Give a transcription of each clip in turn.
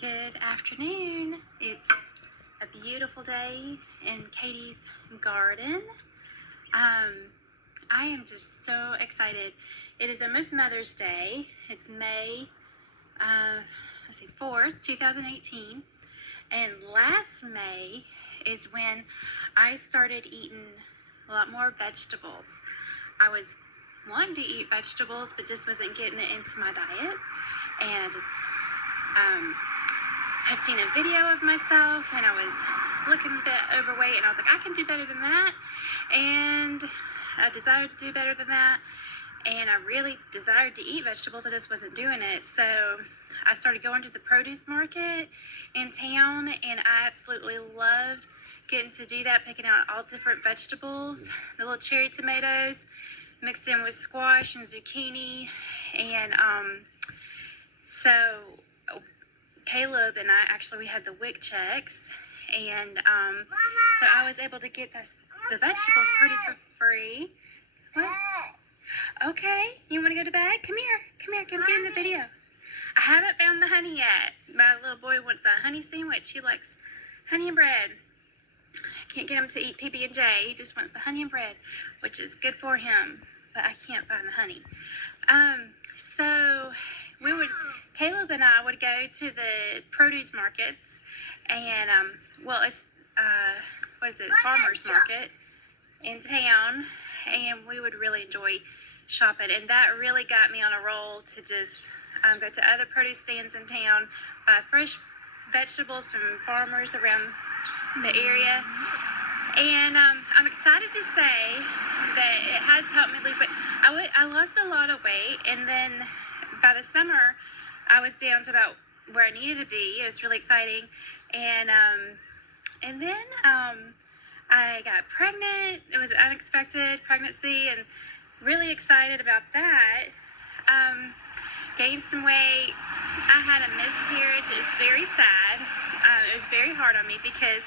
Good afternoon. It's a beautiful day in Katie's garden. I am just so excited. It is almost Mother's Day. It's May, 4th, 2018. And last May is when I started eating a lot more vegetables. I was wanting to eat vegetables, but just wasn't getting it into my diet. And I just had seen a video of myself, and I was looking a bit overweight, and I was like, I can do better than that. And I desired to do better than that, and I really desired to eat vegetables. I just wasn't doing it. So I started going to the produce market in town, and I absolutely loved getting to do that, picking out all different vegetables, the little cherry tomatoes mixed in with squash and zucchini. And so Caleb and I we had the WIC checks, and so I was able to get the vegetables produce for free. What? Okay, you want to go to bed? Come get in the video. I haven't found the honey yet. My little boy wants a honey sandwich. He likes honey and bread. I can't get him to eat PB&J. He just wants the honey and bread, which is good for him, but I can't find the honey. So Caleb and I would go to the produce markets, and it's farmers market in town, and we would really enjoy shopping, and that really got me on a roll to just go to other produce stands in town, buy fresh vegetables from farmers around the area. And I'm excited to say that it has helped me lose weight. I lost a lot of weight, and then by the summer I was down to about where I needed to be. It was really exciting. And then I got pregnant. It was an unexpected pregnancy, and really excited about that. Gained some weight. I had a miscarriage. It's very sad. It was very hard on me because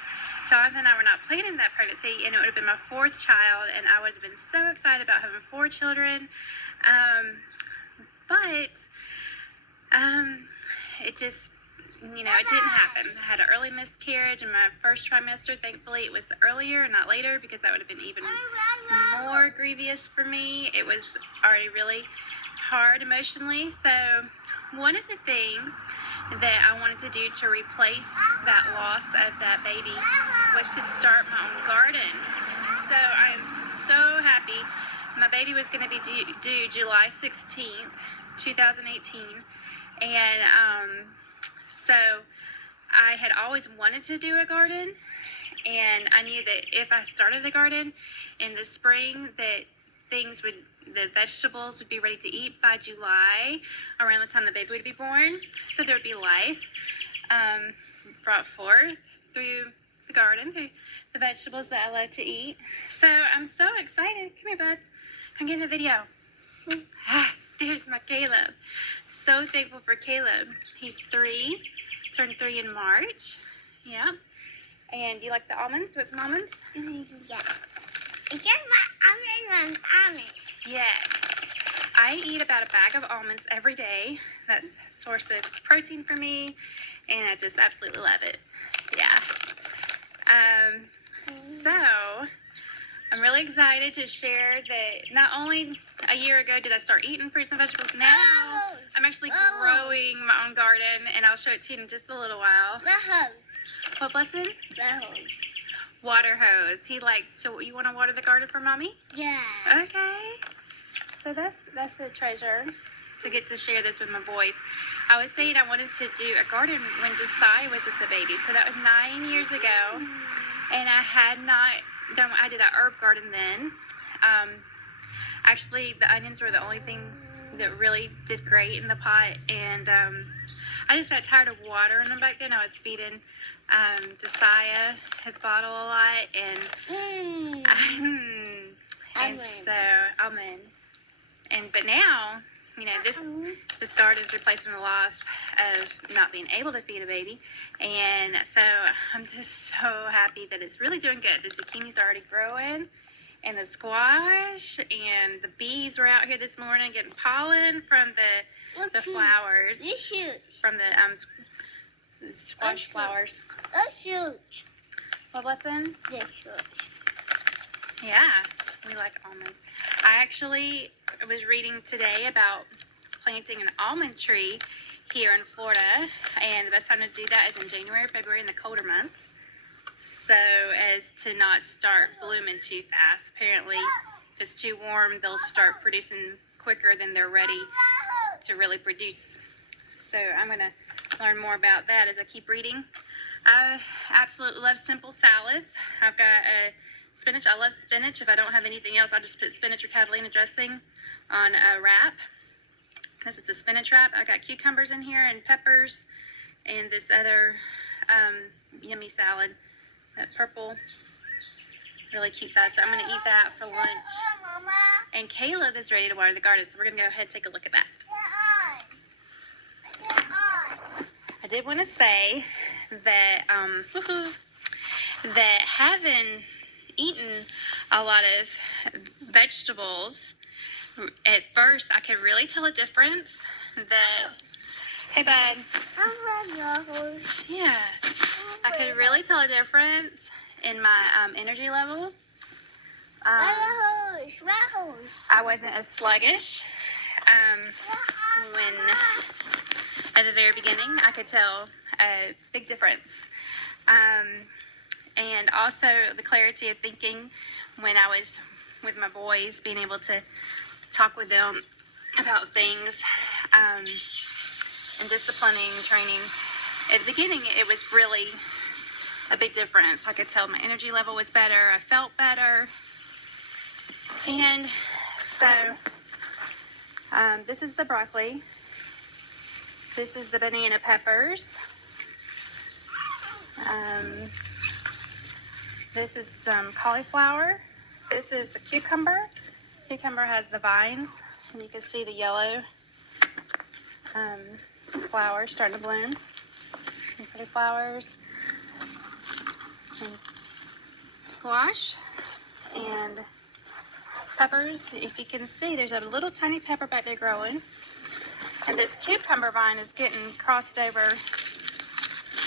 Jonathan and I were not planning that pregnancy, and it would have been my fourth child, and I would have been so excited about having 4 children. But it just, it didn't happen. I had an early miscarriage in my first trimester. Thankfully, it was earlier and not later, because that would have been even more grievous for me. It was already really hard emotionally. So one of the things that I wanted to do to replace that loss of that baby was to start my own garden. So I am so happy. My baby was going to be due July 16th, 2018. And so I had always wanted to do a garden, and I knew that if I started the garden in the spring, that the vegetables would be ready to eat by July, around the time the baby would be born. So there would be life brought forth through the garden, through the vegetables that I love to eat. So I'm so excited. Come here, bud. Come get in the video. There's my Caleb. So thankful for Caleb. He's 3, turned 3 in March. Yeah. And do you like the almonds? Want some almonds? Yeah. It's just my almonds. Yes. I eat about a bag of almonds every day. That's a source of protein for me, and I just absolutely love it. Yeah. So I'm really excited to share that not only a year ago did I start eating fruits and vegetables, now I'm actually growing my own garden, and I'll show it to you in just a little while. The hose. What blessing? The hose. Water hose. He likes to. You want to water the garden for Mommy? Yeah. Okay. So that's a treasure to get to share this with my boys. I was saying I wanted to do a garden when Josiah was just a baby. So that was 9 years ago, and I had not done. I did an herb garden then. Actually, the onions were the only thing that really did great in the pot, and I just got tired of watering them back then. I was feeding Josiah his bottle a lot, and but now, this garden is replacing the loss of not being able to feed a baby, and so I'm just so happy that it's really doing good. The zucchini's already growing, and the squash, and the bees were out here this morning getting pollen from the flowers, from the squash flowers. Let's shoot. What lesson? This shoot. Yeah, we like almonds. I actually was reading today about planting an almond tree here in Florida, and the best time to do that is in January, February, in the colder months, so as to not start blooming too fast. Apparently, if it's too warm, they'll start producing quicker than they're ready to really produce. So I'm going to learn more about that as I keep reading. I absolutely love simple salads. I've got spinach. I love spinach. If I don't have anything else, I just put spinach or Catalina dressing on a wrap. This is a spinach wrap. I got cucumbers in here and peppers and this other yummy salad, that purple, really cute salad. So I'm going to eat that for lunch. And Caleb is ready to water the garden, so we're going to go ahead and take a look at that. I did want to say that that having eaten a lot of vegetables, at first I could really tell a difference. Hey bud. Yeah, I could really tell a difference in my energy level. I wasn't as sluggish when at the very beginning. I could tell a big difference. And also the clarity of thinking when I was with my boys, being able to talk with them about things, and disciplining, training. At the beginning, it was really a big difference. I could tell my energy level was better. I felt better. And so this is the broccoli. This is the banana peppers. This is some cauliflower. This is the cucumber. Cucumber has the vines, and you can see the yellow flowers starting to bloom. Some pretty flowers. And squash and peppers. If you can see, there's a little tiny pepper back there growing. And this cucumber vine is getting crossed over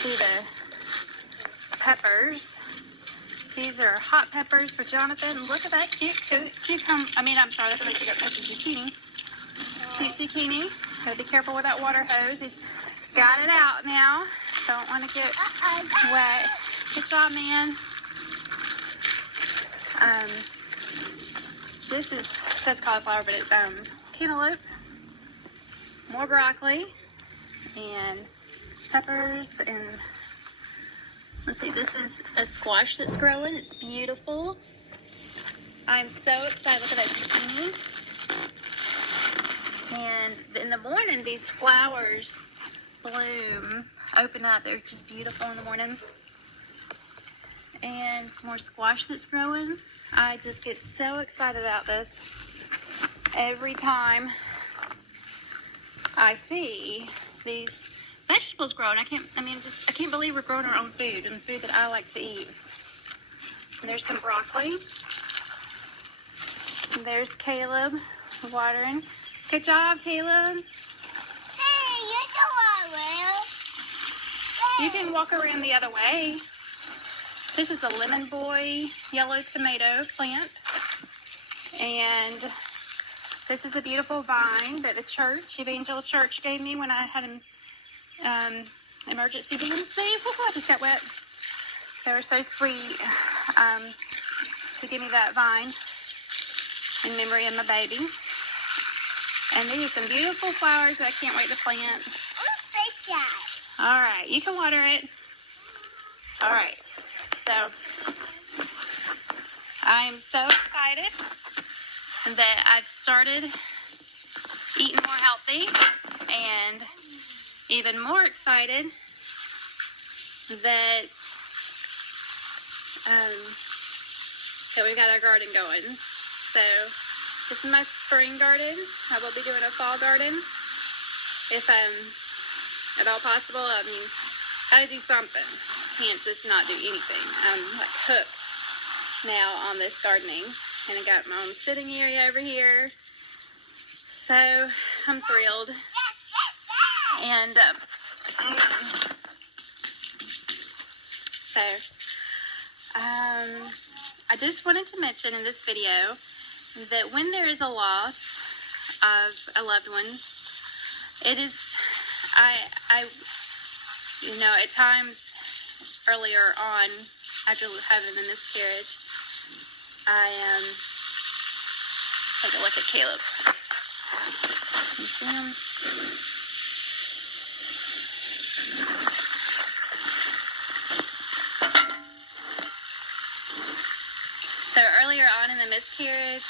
to the peppers. These are hot peppers for Jonathan. Look at that cute cucumber. I'm sorry, that's a zucchini. Cute zucchini. Gotta be careful with that water hose. He's got it out now. Don't want to get wet. Good job, man. This says cauliflower, but it's cantaloupe. More broccoli and peppers, and let's see, this is a squash that's growing. It's beautiful. I'm so excited. Look at that zucchini. And in the morning, these flowers bloom, open up. They're just beautiful in the morning. And some more squash that's growing. I just get so excited about this every time I see these vegetables growing. I can't believe we're growing our own food, and food that I like to eat. And there's some broccoli. And there's Caleb watering. Good job, Caleb. Hey, you can walk around. You can walk around the other way. This is a lemon boy yellow tomato plant. And this is a beautiful vine that the church, Evangel Church, gave me when I had an emergency BMC. I just got wet. They were so sweet to give me that vine in memory of my baby. And these are some beautiful flowers that I can't wait to plant. All right, you can water it. All right, so I am so excited that I've started eating more healthy, and even more excited that we've got our garden going. So this is my spring garden. I will be doing a fall garden if at all possible. Gotta do something. Can't just not do anything. I'm like hooked now on this gardening. And I got my own sitting area over here. So I'm thrilled. And I just wanted to mention in this video that when there is a loss of a loved one, it is, you know, at times earlier on, after having a miscarriage, I take a look at Caleb. You see him? So earlier on in the miscarriage,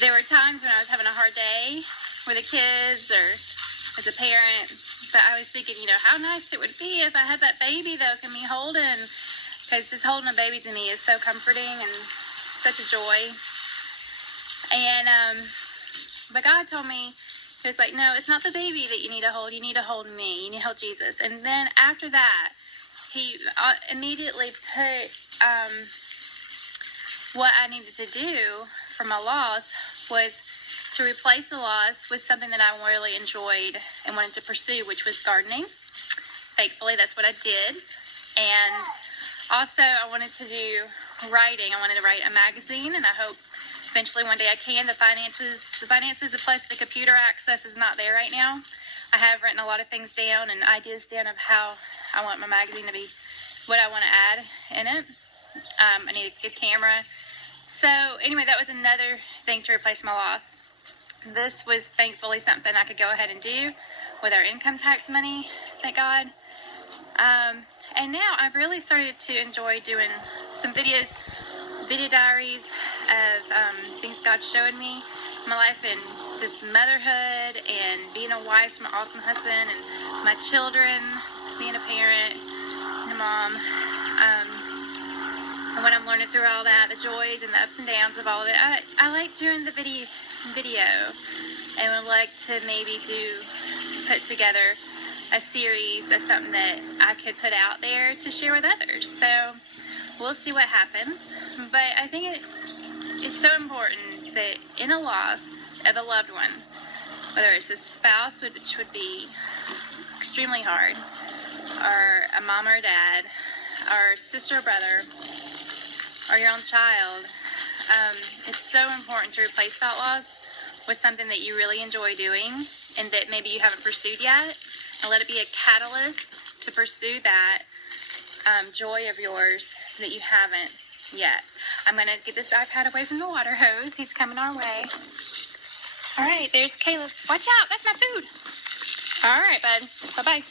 there were times when I was having a hard day with the kids or as a parent, but I was thinking, you know, how nice it would be if I had that baby that I was going to be holding, because just holding a baby to me is so comforting and such a joy. And but God told me, He was like, no, it's not the baby that you need to hold me, you need to hold Jesus. And then after that, He immediately put what I needed to do for my loss was to replace the loss with something that I really enjoyed and wanted to pursue, which was gardening. Thankfully, that's what I did. And also, I wanted to do writing. I wanted to write a magazine, and I hope eventually one day I can. The finances, plus the computer access is not there right now. I have written a lot of things down and ideas down of how I want my magazine to be, what I want to add in it. I need a good camera. So anyway, that was another thing to replace my loss. This was thankfully something I could go ahead and do with our income tax money, thank God. And now I've really started to enjoy doing some video diaries of things God's showing me in my life, and just motherhood and being a wife to my awesome husband and my children, being a parent and a mom. And when I'm learning through all that, the joys and the ups and downs of all of it, I like doing the video and would like to maybe put together a series of something that I could put out there to share with others. So we'll see what happens. But I think it is so important that in a loss of a loved one, whether it's a spouse, which would be extremely hard, or a mom or a dad, or sister or brother, or your own child, it's so important to replace that loss with something that you really enjoy doing and that maybe you haven't pursued yet, and let it be a catalyst to pursue that joy of yours that you haven't yet. I'm going to get this iPad away from the water hose. He's coming our way. All right, there's Caleb. Watch out, that's my food. All right, bud. Bye-bye.